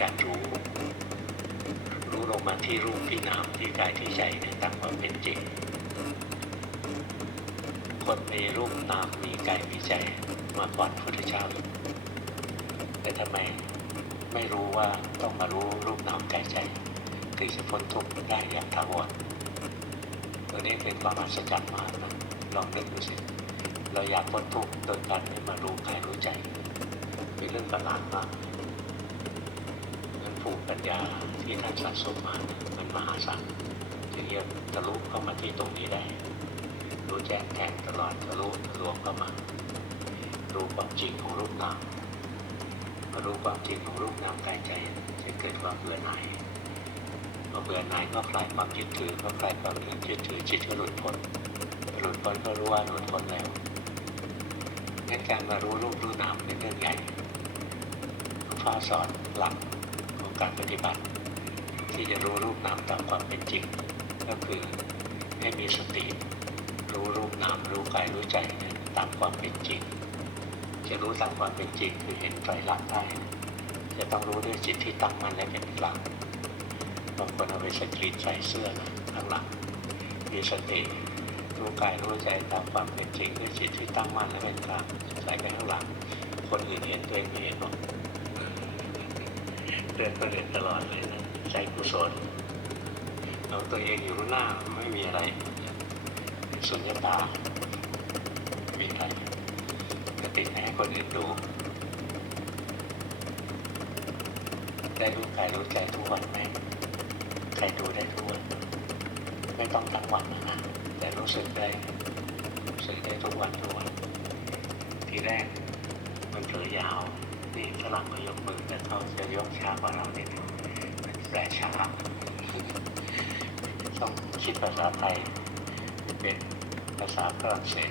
การรู้ รู้ลงมาที่รูปที่นามที่กายที่ใจเนี่ยตามความเป็นจริงคนมีรูปนามมีกายมีใจมาก่อนพุทธเจ้าอีกแต่ทำไมไม่รู้ว่าต้องมารู้รูปนามกายใจถึงจะพ้นทุกข์ได้อย่างถาวรตัวนี้เป็นความมหัศจรรย์มากนะลองนึกดูสิเราอยากพ้นทุกข์โดยการไม่มารู้กายรู้ใจเป็นเรื่องประหลาดมาก ภูมิปัญญาที่ท่านสะสมมามันมหาศาลจึงจะทะลุเข้ามาที่ตรงนี้ได้ รู้แจ้งแทงตลอดทะลุทะลวงเข้ามา รู้ความจริงของรูปนามรู้ความจริงของรูปนามกายใจจะเกิดความเบื่อหน่ายพอเบื่อหน่ายก็คลายความยึดถือก็คลายความยึดถือจิตก็หลุดพ้นหลุดพ้นก็รู้ว่าหลุดพ้นแล้วงั้นการมารู้รูปรู้นามเป็นเรื่องใหญ่พ่อสอนหลัก การปฏิบัติ ที่จะรู้รูปนามตามความเป็นจริง ก็คือให้มีสติ รู้รูปนามรู้กายรู้ใจเนี่ยตามความเป็นจริง จะรู้ตามความเป็นจริงคือเห็นไตรลักษณ์ได้จะต้องรู้ด้วยจิตที่ตั้งมั่นและเป็นกลางบางคนเอาไปสกรีนใส่เสื้อนะข้างหลังมีสติรู้กายรู้ใจตามความเป็นจริงด้วยจิตที่ตั้งมั่นและเป็นกลางใส่ไปข้างหลัง คนอื่นเห็นตัวเองไม่เห็นหรอ กเดินก็เดินตลอดเลยนะใจกุศลเอาตัวเองอยู่หน้าไม่มีอะไรสุญญตามีอะไรจะติดให้คนอื่นดูได้รู้กายรู้ใจทุกวันไหมใครดูได้ทุกวันไม่ต้องทั้งวันนะนะแต่รู้สึกได้รู้สึกได้ทุกวันทุกวันทีแรกมันเผลอยาว นี่ฝรั่งมายกมือแต่เขาจะยกช้ากว่าเราเนี่ยมันแปลช้าต้องคิดภาษาไทยเป็นภาษาฝรั่งเศส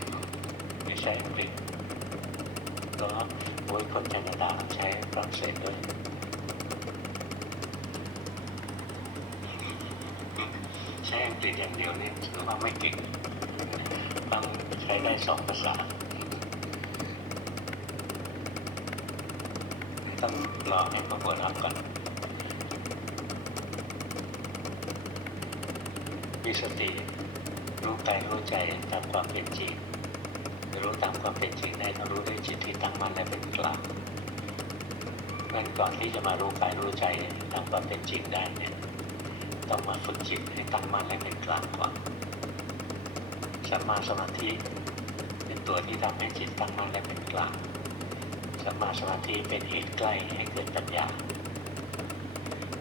ไม่ใช่อังกฤษแล้วโอ้ยคนแคนาดาใช้ฝรั่งเศสด้วยใช้อังกฤษอย่างเดียวนี่ถือว่าไม่เก่งต้องใช้ได้สองภาษา ต้องรอให้มาบวชรับก่อนมีสติรู้กายรู้ใจตามความเป็นจริงรู้ตามความเป็นจริงได้ต้องรู้ด้วยจิตที่ตั้งมั่นและเป็นกลางงั้นก่อนที่จะมารู้กายรู้ใจตามความเป็นจริงได้เนี่ยต้องมาฝึกจิตให้ตั้งมั่นและเป็นกลางก่อนสัมมาสมาธิเป็นตัวที่ทำให้จิตตั้งมั่นและเป็นกลาง สัมมาสมาธิเป็นเหตุใกล้ให้เกิดปัญญา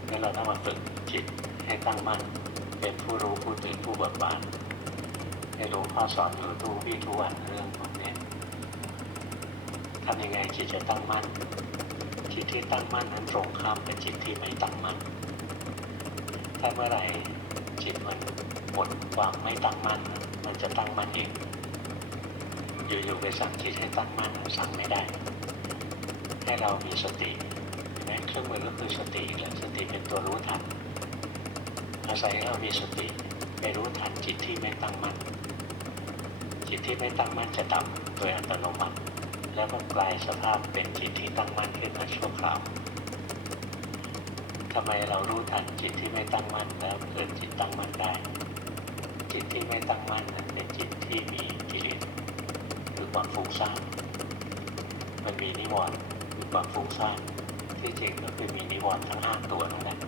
งั้นเราต้องมาฝึกจิตให้ตั้งมั่นเป็นผู้รู้ผู้ตื่นผู้เบิกบานให้หลวงพ่อสอนอยู่ทุกวี่ทุกวันเรื่องพวกนี้ทำยังไงจิตจะตั้งมั่น จิตที่ตั้งมั่นนั้นตรงข้ามกับจิตที่ไม่ตั้งมั่น ถ้าเมื่อไหร่จิตมันหมดความไม่ตั้งมั่น มันจะตั้งมั่นเองอยู่ๆไปสั่งจิตให้ตั้งมั่นสั่งไม่ได้ ให้เรามีสติเห็นไหมเครื่องมือก็คือสติแหละสติเป็นตัวรู้ทัน อาศัยเรามีสติไปรู้ทันจิตที่ไม่ตั้งมั่น จิตที่ไม่ตั้งมั่นจะดับโดยอัตโนมัติ แล้วก็กลายสภาพเป็นจิตที่ตั้งมั่นขึ้นมาชั่วคราวทำไมเรารู้ทันจิตที่ไม่ตั้งมั่นแล้วเกิดจิตตั้งมั่นได้ จิตที่ไม่ตั้งมั่นนั้นเป็นจิตที่มีกิเลสคือความฟุ้งซ่านมันมีนิวรณ์ คือความฟุ้งซ่านที่จริงก็คือมีนิวรณ์ทั้งห้าตัวนั่นแหละ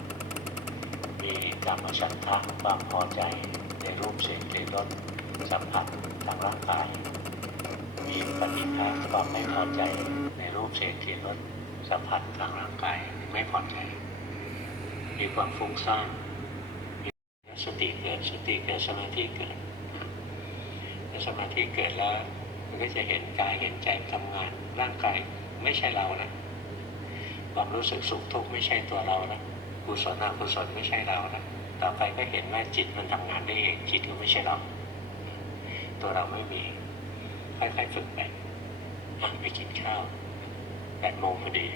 มีกรรมฉันทะความพอใจในรูปเสียงกลิ่นรสสัมผัสทางร่างกาย มีปฏิฆาความไม่พอใจในรูปเสียงกลิ่นรสสัมผัสทางร่างกายไม่พอใจ มีความฟุ้งซ่านมีสติเกิดสติเกิดสมาธิเกิดแล้วสมาธิเกิดแล้วมันก็จะเห็นกายเห็นใจทำงานร่างกาย ไม่ใช่เรานะความรู้สึกสุขทุกข์ไม่ใช่ตัวเรานะกุศลอกุศลไม่ใช่เรานะต่อไปก็เห็นว่าจิตมันทำงานได้เองจิตก็ไม่ใช่เรา ตัวเราไม่มีค่อยๆฝึกไปไปกินข้าวแปดโมงพอดี